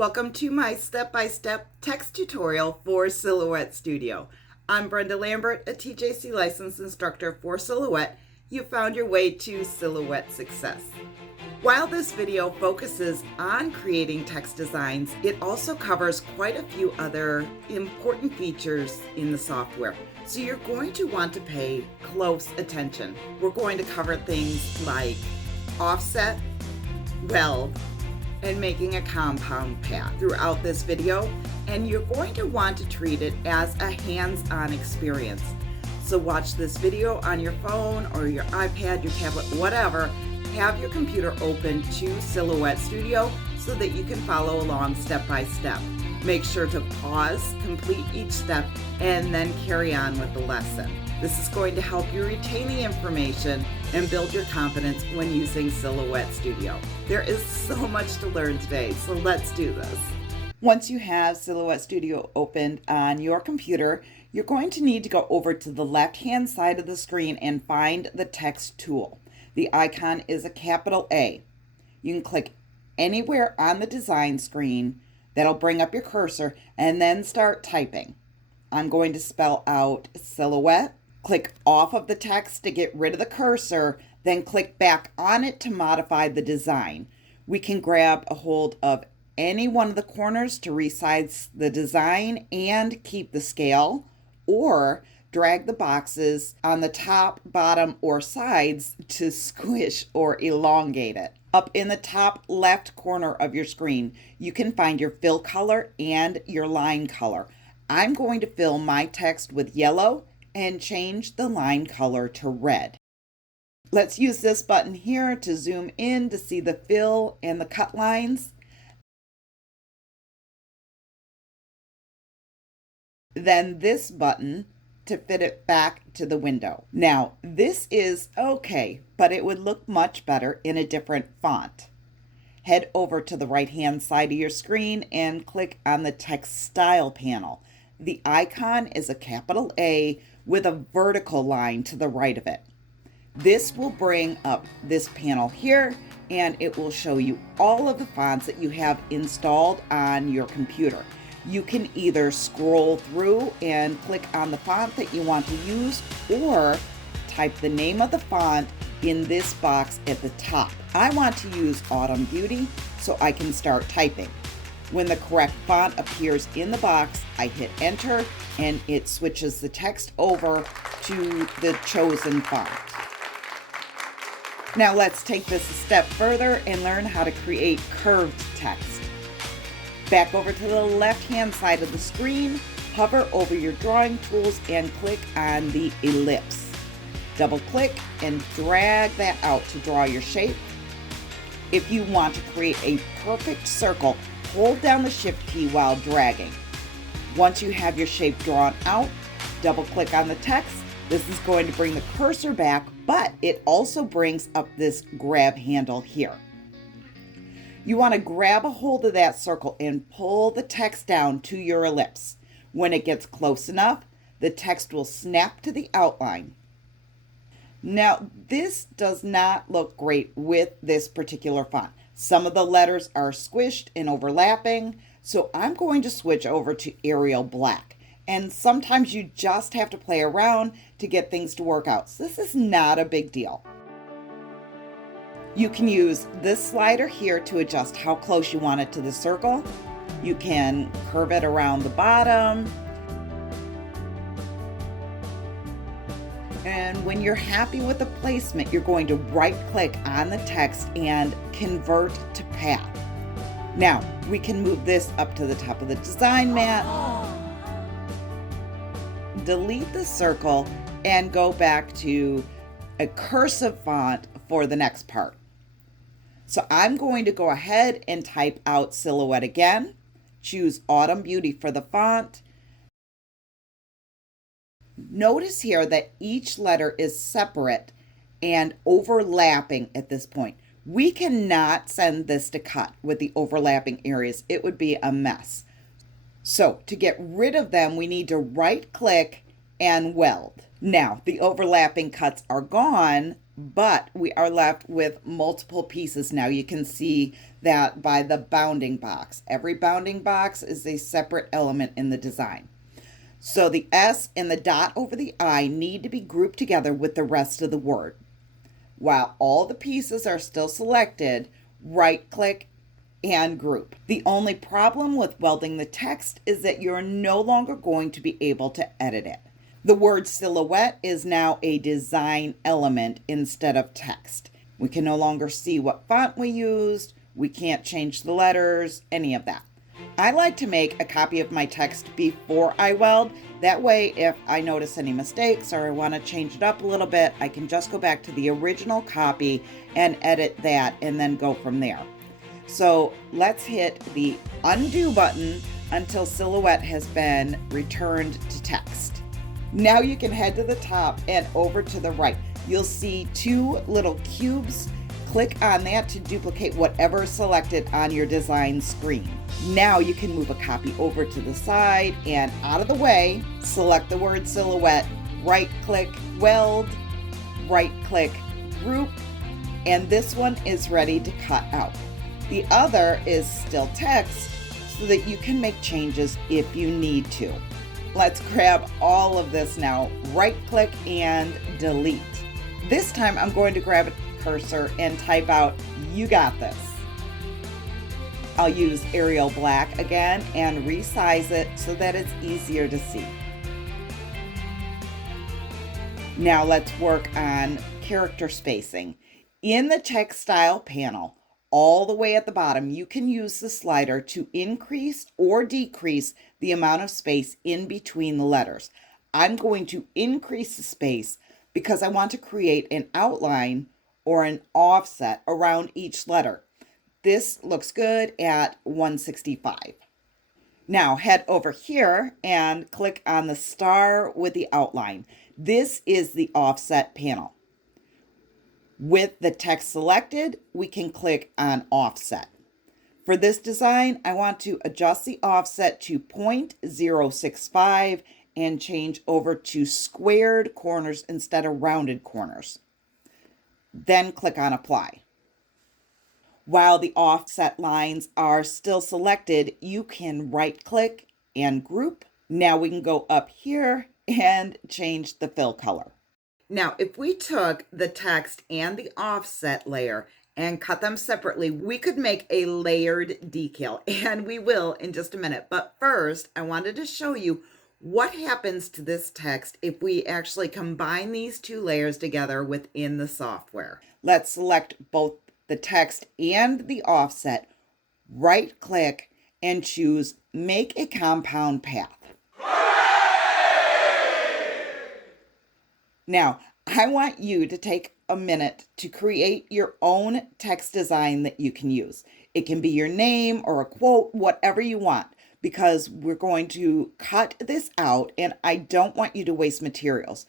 Welcome to my step-by-step text tutorial for Silhouette Studio. I'm Brenda Lambert, a TJC licensed instructor for Silhouette. You found your way to Silhouette success. While this video focuses on creating text designs, it also covers quite a few other important features in the software. So you're going to want to pay close attention. We're going to cover things like offset, weld, and making a compound pad throughout this video, and you're going to want to treat it as a hands-on experience. So watch this video on your phone or your iPad, your tablet, whatever. Have your computer open to Silhouette Studio so that you can follow along step by step. Make sure to pause, complete each step, and then carry on with the lesson. This is going to help you retain the information and build your confidence when using Silhouette Studio. There is so much to learn today, so let's do this. Once you have Silhouette Studio opened on your computer, you're going to need to go over to the left-hand side of the screen and find the text tool. The icon is a capital A. You can click anywhere on the design screen. That'll bring up your cursor and then start typing. I'm going to spell out Silhouette. Click off of the text to get rid of the cursor, then click back on it to modify the design. We can grab a hold of any one of the corners to resize the design and keep the scale, or drag the boxes on the top, bottom, or sides to squish or elongate it. Up in the top left corner of your screen, you can find your fill color and your line color. I'm going to fill my text with yellow and change the line color to red. Let's use this button here to zoom in to see the fill and the cut lines. Then this button to fit it back to the window. Now, this is okay, but it would look much better in a different font. Head over to the right-hand side of your screen and click on the text style panel. The icon is a capital A with a vertical line to the right of it. This will bring up this panel here, and it will show you all of the fonts that you have installed on your computer. You can either scroll through and click on the font that you want to use, or type the name of the font in this box at the top. I want to use Autumn Beauty, so I can start typing. When the correct font appears in the box, I hit enter and it switches the text over to the chosen font. Now let's take this a step further and learn how to create curved text. Back over to the left-hand side of the screen, hover over your drawing tools and click on the ellipse. Double-click and drag that out to draw your shape. If you want to create a perfect circle, hold down the Shift key while dragging. Once you have your shape drawn out, double-click on the text. This is going to bring the cursor back, but it also brings up this grab handle here. You want to grab a hold of that circle and pull the text down to your ellipse. When it gets close enough, the text will snap to the outline. Now, this does not look great with this particular font. Some of the letters are squished and overlapping, so I'm going to switch over to Arial Black. And sometimes you just have to play around to get things to work out. So this is not a big deal. You can use this slider here to adjust how close you want it to the circle. You can curve it around the bottom. And when you're happy with the placement, you're going to right-click on the text and convert to path. Now, we can move this up to the top of the design mat, delete the circle, and go back to a cursive font for the next part. So I'm going to go ahead and type out Silhouette again, choose Autumn Beauty for the font. Notice here that each letter is separate and overlapping at this point. We cannot send this to cut with the overlapping areas. It would be a mess. So to get rid of them, we need to right-click and weld. Now, the overlapping cuts are gone, but we are left with multiple pieces now. You can see that by the bounding box. Every bounding box is a separate element in the design. So the S and the dot over the I need to be grouped together with the rest of the word. While all the pieces are still selected, right-click and group. The only problem with welding the text is that you're no longer going to be able to edit it. The word silhouette is now a design element instead of text. We can no longer see what font we used. We can't change the letters, any of that. I like to make a copy of my text before I weld. That way, if I notice any mistakes or I want to change it up a little bit, I can just go back to the original copy and edit that and then go from there. So let's hit the undo button until silhouette has been returned to text. Now you can head to the top and over to the right. You'll see two little cubes. Click on that to duplicate whatever is selected on your design screen. Now you can move a copy over to the side and out of the way, select the word silhouette, right-click weld, right-click group, and this one is ready to cut out. The other is still text so that you can make changes if you need to. Let's grab all of this now, right-click and delete. This time I'm going to grab a cursor and type out, "You got this." I'll use Arial Black again and resize it so that it's easier to see. Now let's work on character spacing. In the text style panel, all the way at the bottom, you can use the slider to increase or decrease the amount of space in between the letters. I'm going to increase the space because I want to create an outline or an offset around each letter. This looks good at 165. Now head over here and click on the star with the outline. This is the offset panel. With the text selected, we can click on offset. For this design, I want to adjust the offset to 0.065 and change over to squared corners instead of rounded corners. Then click on apply. While the offset lines are still selected, you can right-click and group. Now we can go up here and change the fill color. Now, if we took the text and the offset layer and cut them separately, we could make a layered decal, and we will in just a minute. But first, I wanted to show you what happens to this text if we actually combine these two layers together within the software. Let's select both the text and the offset, right-click, and choose Make a Compound Path. Now, I want you to take a minute to create your own text design that you can use. It can be your name or a quote, whatever you want, because we're going to cut this out and I don't want you to waste materials.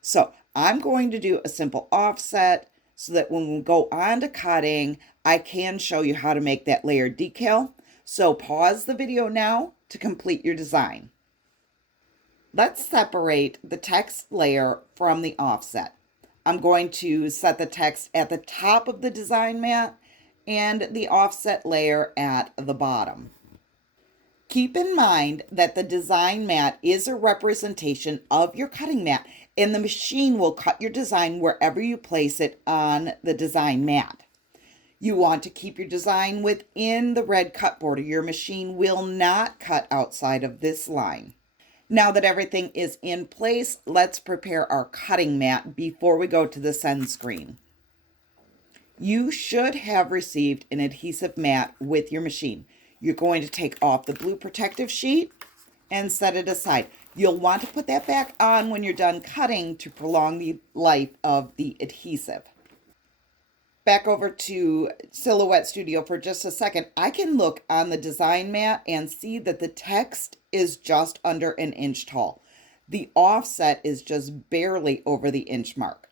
So I'm going to do a simple offset so that when we go on to cutting, I can show you how to make that layered decal. So pause the video now to complete your design. Let's separate the text layer from the offset. I'm going to set the text at the top of the design mat and the offset layer at the bottom. Keep in mind that the design mat is a representation of your cutting mat, and the machine will cut your design wherever you place it on the design mat. You want to keep your design within the red cut border. Your machine will not cut outside of this line. Now that everything is in place, let's prepare our cutting mat before we go to the send screen. You should have received an adhesive mat with your machine. You're going to take off the blue protective sheet and set it aside. You'll want to put that back on when you're done cutting to prolong the life of the adhesive. Back over to Silhouette Studio for just a second. I can look on the design mat and see that the text is just under an inch tall. The offset is just barely over the inch mark.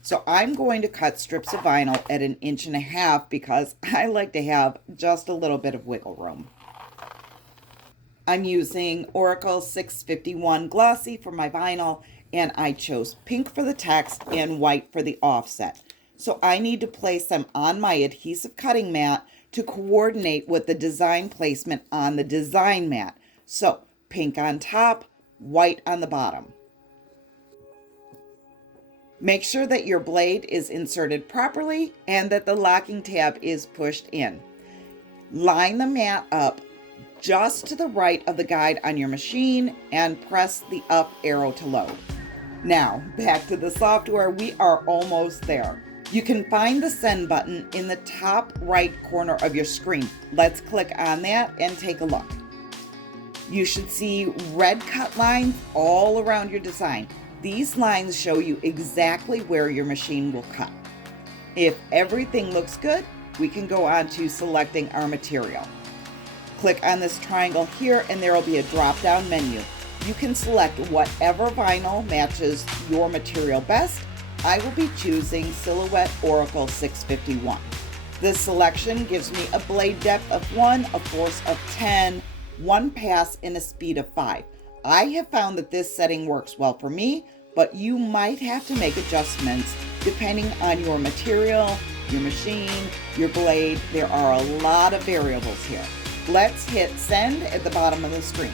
So I'm going to cut strips of vinyl at 1.5 inches because I like to have just a little bit of wiggle room. I'm using Oracle 651 Glossy for my vinyl, and I chose pink for the text and white for the offset. So I need to place them on my adhesive cutting mat to coordinate with the design placement on the design mat. So pink on top, white on the bottom. Make sure that your blade is inserted properly and that the locking tab is pushed in. Line the mat up just to the right of the guide on your machine and press the up arrow to load. Now, back to the software, we are almost there. You can find the send button in the top right corner of your screen. Let's click on that and take a look. You should see red cut lines all around your design. These lines show you exactly where your machine will cut. If everything looks good, we can go on to selecting our material. Click on this triangle here and there will be a drop-down menu. You can select whatever vinyl matches your material best. I will be choosing Silhouette Oracle 651. This selection gives me a blade depth of 1, a force of 10, 1 pass, and a speed of 5. I have found that this setting works well for me, but you might have to make adjustments depending on your material, your machine, your blade. There are a lot of variables here. Let's hit send at the bottom of the screen.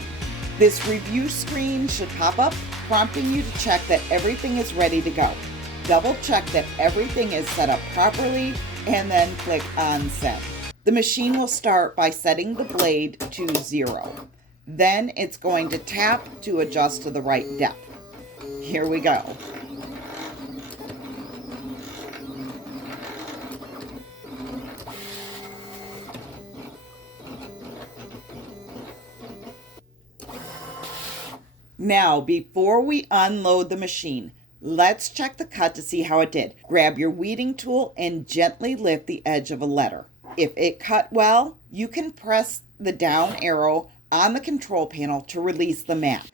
This review screen should pop up, prompting you to check that everything is ready to go. Double check that everything is set up properly and then click on send. The machine will start by setting the blade to 0. Then it's going to tap to adjust to the right depth. Here we go. Now, before we unload the machine, let's check the cut to see how it did. Grab your weeding tool and gently lift the edge of a letter. If it cut well, you can press the down arrow on the control panel to release the mat.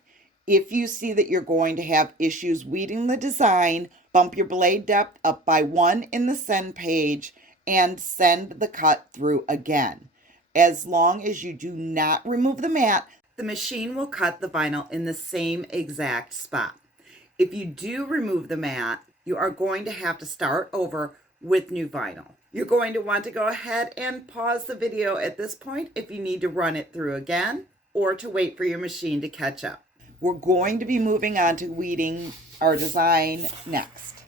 If you see that you're going to have issues weeding the design, bump your blade depth up by 1 in the send page and send the cut through again. As long as you do not remove the mat, the machine will cut the vinyl in the same exact spot. If you do remove the mat, you are going to have to start over with new vinyl. You're going to want to go ahead and pause the video at this point if you need to run it through again or to wait for your machine to catch up. We're going to be moving on to weeding our design next.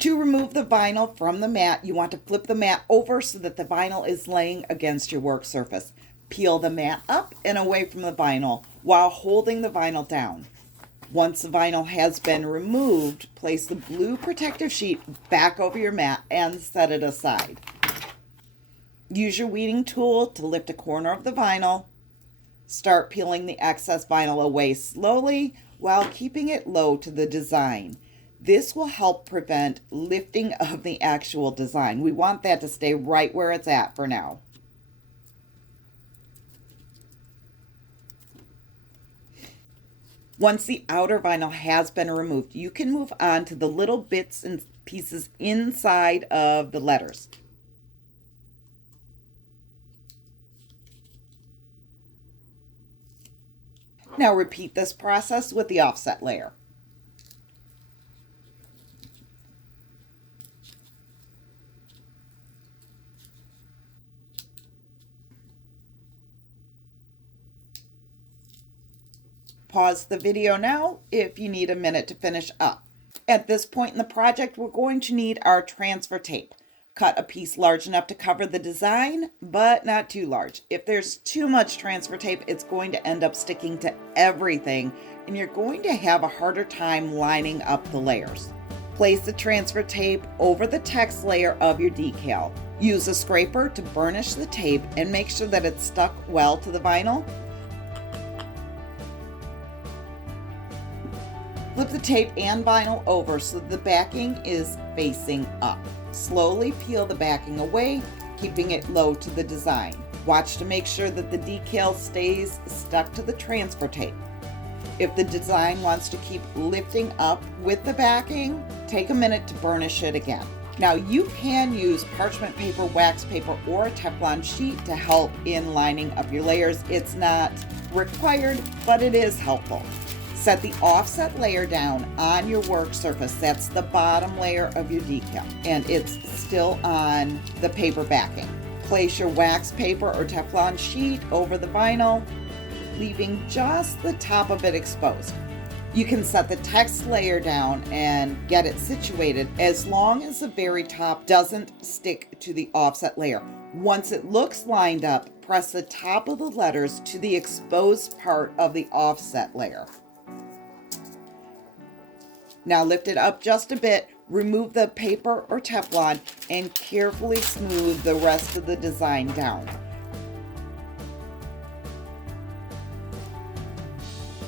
To remove the vinyl from the mat, you want to flip the mat over so that the vinyl is laying against your work surface. Peel the mat up and away from the vinyl while holding the vinyl down. Once the vinyl has been removed, place the blue protective sheet back over your mat and set it aside. Use your weeding tool to lift a corner of the vinyl. Start peeling the excess vinyl away slowly while keeping it low to the design. This will help prevent lifting of the actual design. We want that to stay right where it's at for now. Once the outer vinyl has been removed, you can move on to the little bits and pieces inside of the letters. Now repeat this process with the offset layer. Pause the video now if you need a minute to finish up. At this point in the project, we're going to need our transfer tape. Cut a piece large enough to cover the design, but not too large. If there's too much transfer tape, it's going to end up sticking to everything, and you're going to have a harder time lining up the layers. Place the transfer tape over the text layer of your decal. Use a scraper to burnish the tape and make sure that it's stuck well to the vinyl. Flip the tape and vinyl over so the backing is facing up. Slowly peel the backing away, keeping it low to the design. Watch to make sure that the decal stays stuck to the transfer tape. If the design wants to keep lifting up with the backing, take a minute to burnish it again. Now you can use parchment paper, wax paper, or a Teflon sheet to help in lining up your layers. It's not required, but it is helpful. Set the offset layer down on your work surface. That's the bottom layer of your decal, and it's still on the paper backing. Place your wax paper or Teflon sheet over the vinyl, leaving just the top of it exposed. You can set the text layer down and get it situated as long as the very top doesn't stick to the offset layer. Once it looks lined up, press the top of the letters to the exposed part of the offset layer. Now lift it up just a bit, remove the paper or Teflon, and carefully smooth the rest of the design down.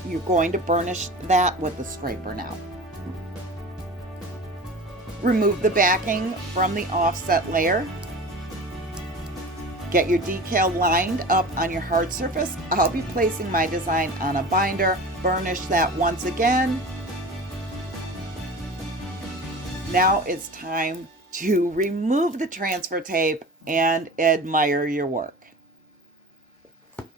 You're going to burnish that with the scraper now. Remove the backing from the offset layer. Get your decal lined up on your hard surface. I'll be placing my design on a binder. Burnish that once again. Now it's time to remove the transfer tape and admire your work.